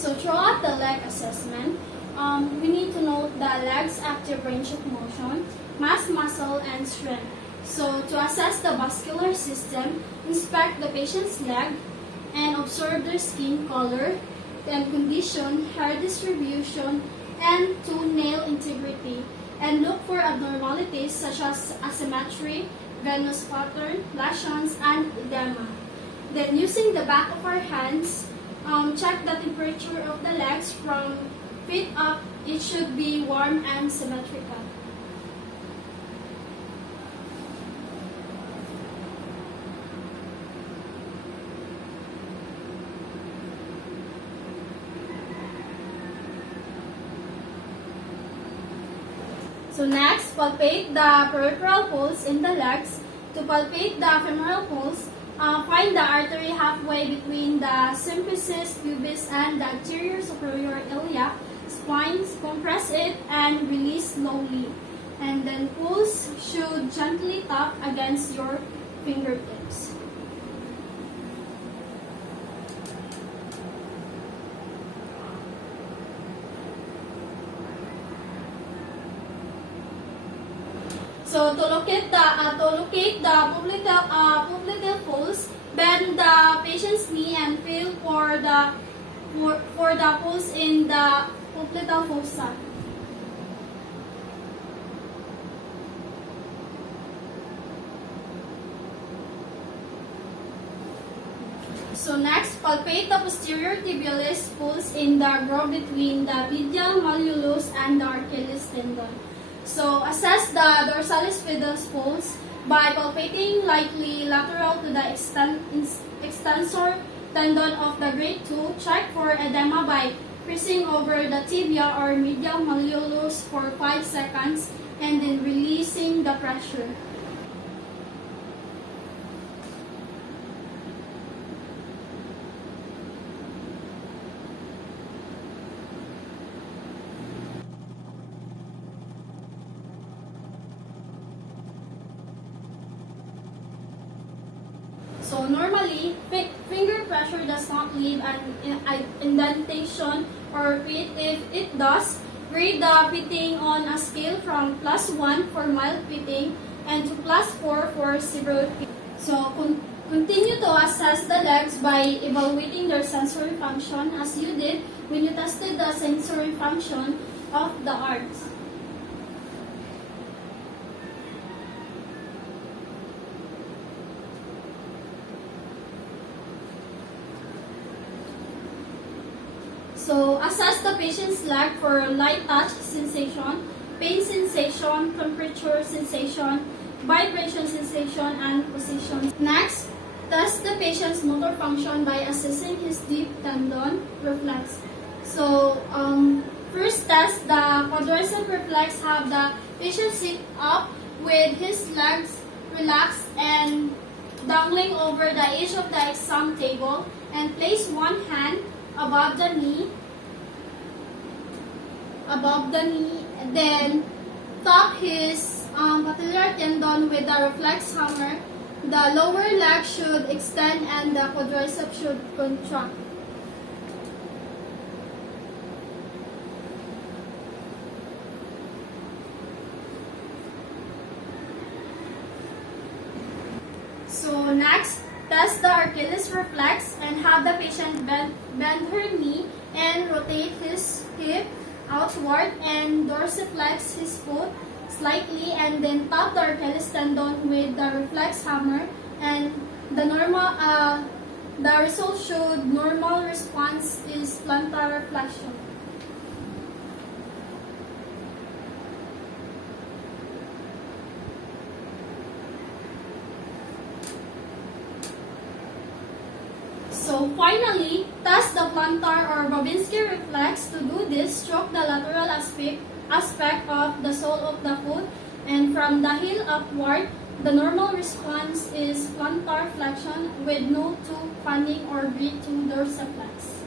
So throughout the leg assessment, we need to note the leg's active range of motion, mass muscle, and strength. So to assess the vascular system, inspect the patient's leg and observe their skin color and condition, hair distribution, and toenail integrity. And look for abnormalities such as asymmetry, venous pattern, lesions, and edema. Then using the back of our hands, check the temperature of the legs from feet up. It should be warm and symmetrical. So next, palpate the peripheral pulse in the legs. To palpate the femoral pulse, find the artery halfway between the symphysis pubis and the anterior superior ilia spine. Compress it and release slowly. And then pulse should gently tap against your fingertips. So to locate the popliteal pulse, bend the patient's knee and feel for the pulse in the popliteal fossa. So next, palpate the posterior tibialis pulse in the groove between the medial malleolus and the Achilles tendon. So assess the dorsalis pedis pulse by palpating lightly lateral to the extensor tendon of the great toe. Check for edema by pressing over the tibia or medial malleolus for 5 seconds and then releasing the pressure. So normally, finger pressure does not leave an indentation or pit. If it does, grade the pitting on a scale from +1 for mild pitting and to +4 for severe pitting. So continue to assess the legs by evaluating their sensory function as you did when you tested the sensory function of the arms. So, assess the patient's leg for light touch sensation, pain sensation, temperature sensation, vibration sensation, and position. Next, test the patient's motor function by assessing his deep tendon reflex. So, first test the quadricep reflex. Have the patient sit up with his legs relaxed and dangling over the edge of the exam table and place one hand above the knee, then tap his patellar tendon with the reflex hammer. The lower leg should extend and the quadricep should contract. So next, test the Achilles reflex and have the patient bend her knee and rotate his hip outward and dorsiflex his foot slightly and then tap the Achilles tendon with the reflex hammer and the result should normal response is plantar flexion. So finally, test the plantar or Babinski reflex. To do this, stroke the lateral aspect of the sole of the foot and from the heel upward, the normal response is plantar flexion with no toe fanning or breathe to dorsiflex.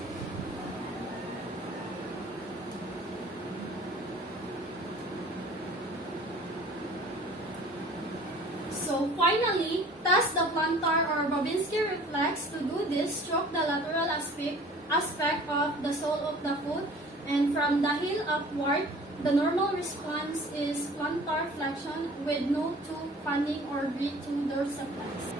So finally, test the plantar or Babinski reflex. To do this, stroke the lateral aspect of the sole of the foot, and from the heel upward, the normal response is plantar flexion with no toe fanning or grip to dorsiflex.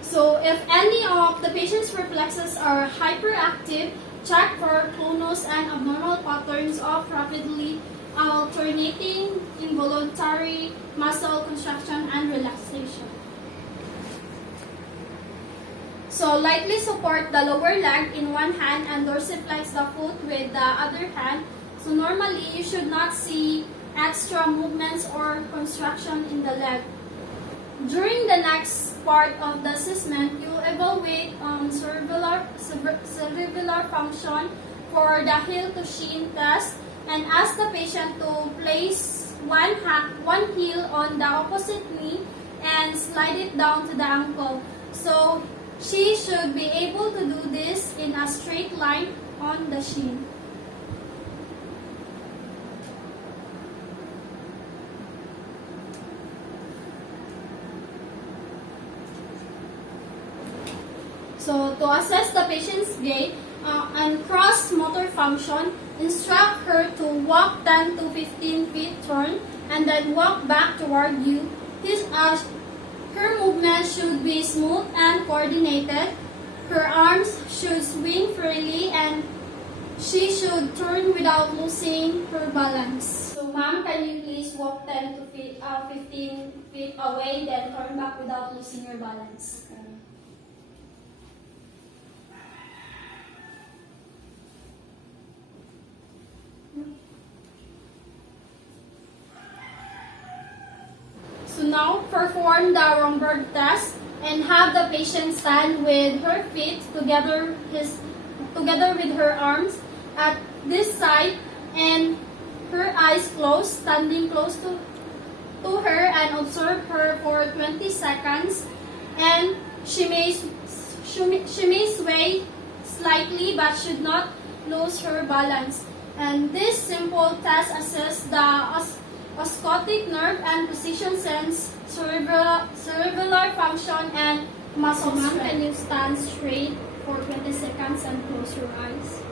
So if any of the patient's reflexes are hyperactive, check for clonus and abnormal patterns of rapidly alternating involuntary muscle contraction and relaxation. So lightly support the lower leg in one hand and dorsiflex the foot with the other hand. So normally you should not see extra movements or contraction in the leg. During the next part of the assessment, you evaluate cerebellar function for the heel to shin test and ask the patient to place one heel on the opposite knee and slide it down to the ankle. So she should be able to do this in a straight line on the shin. So to assess the patient's gait and cross motor function, instruct her to walk 10 to 15 feet turn and then walk back toward you. Her movement should be smooth and coordinated. Her arms should swing freely and she should turn without losing her balance. So ma'am, can you please walk 10 to 15 feet away, then turn back without losing your balance? Okay. So now perform the Romberg test and have the patient stand with her feet together with her arms at this side and her eyes closed, standing close to her and observe her for 20 seconds. And she may sway slightly but should not lose her balance. And this simple test assesses the oscotic nerve and position sense, cerebellar function, and muscle strength. Can you stand straight for 20 seconds and close your eyes?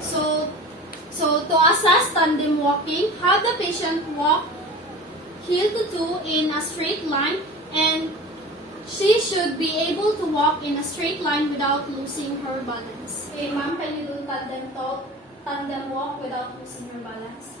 So to assess tandem walking, have the patient walk heel to toe in a straight line, and she should be able to walk in a straight line without losing her balance. Okay, ma'am, can you do tandem walk without losing her balance?